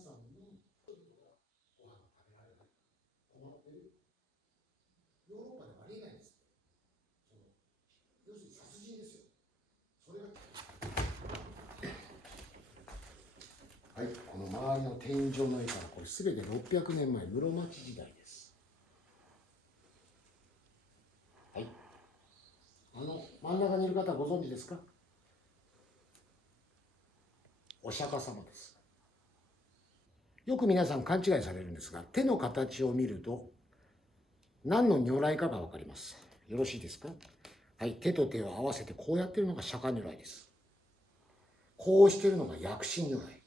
さんのご飯が食べられない、困ってる。ヨーロッパではありえないんですって。要するに殺人ですよ。それがはい、この周りの天井の絵からこれ全て600年前室町時代です。はい、真ん中にいる方ご存知ですか？お釈迦様です。よく皆さん勘違いされるんですが、手の形を見ると何の如来かが分かります。よろしいですか？はい、手と手を合わせてこうやってるのが釈迦如来です。こうしてるのが薬師如来。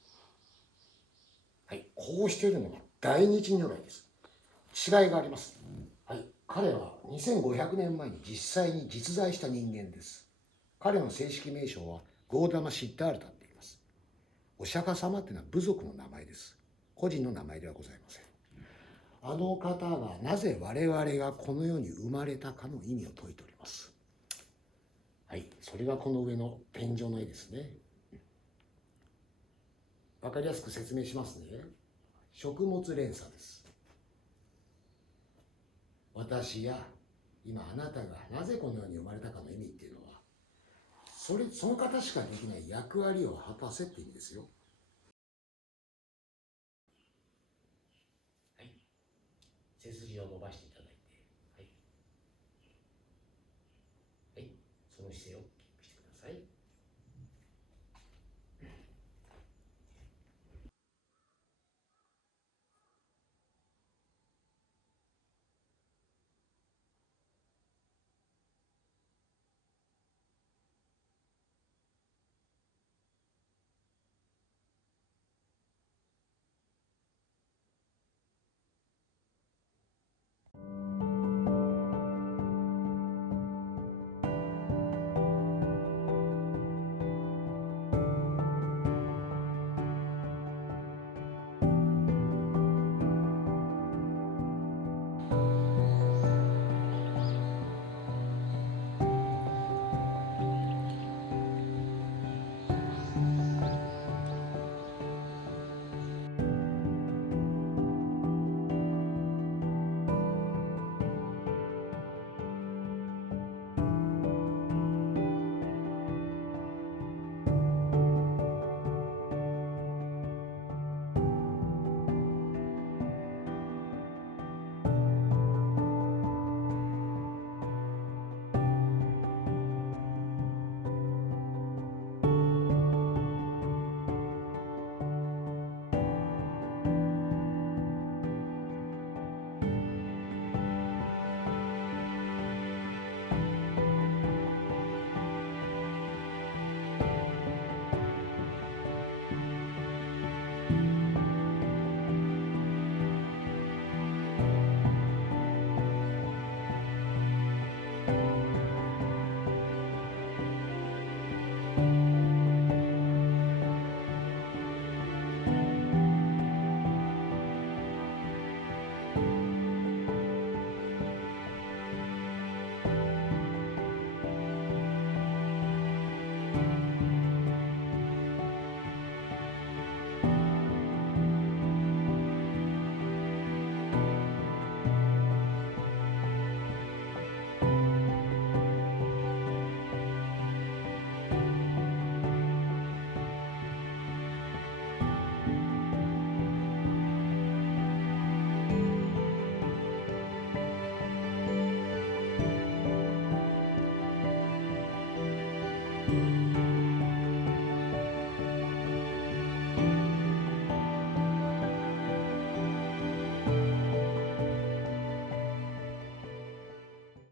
はい、こうしてるのが大日如来です。違いがあります。はい、彼は2500年前に実際に実在した人間です。彼の正式名称はゴーダマ・シッダールタって言います。お釈迦様っていうのは部族の名前です。個人の名前ではございません。あの方がなぜ我々がこの世に生まれたかの意味を説いております。はい、それがこの上の天井の絵ですね。わかりやすく説明しますね。食物連鎖です。私や今あなたがなぜこの世に生まれたかの意味っていうのは、その方しかできない役割を果たせって意味ですよ。はい、背筋を伸ばしていただいて、はい、はい、その姿勢をキープしてください。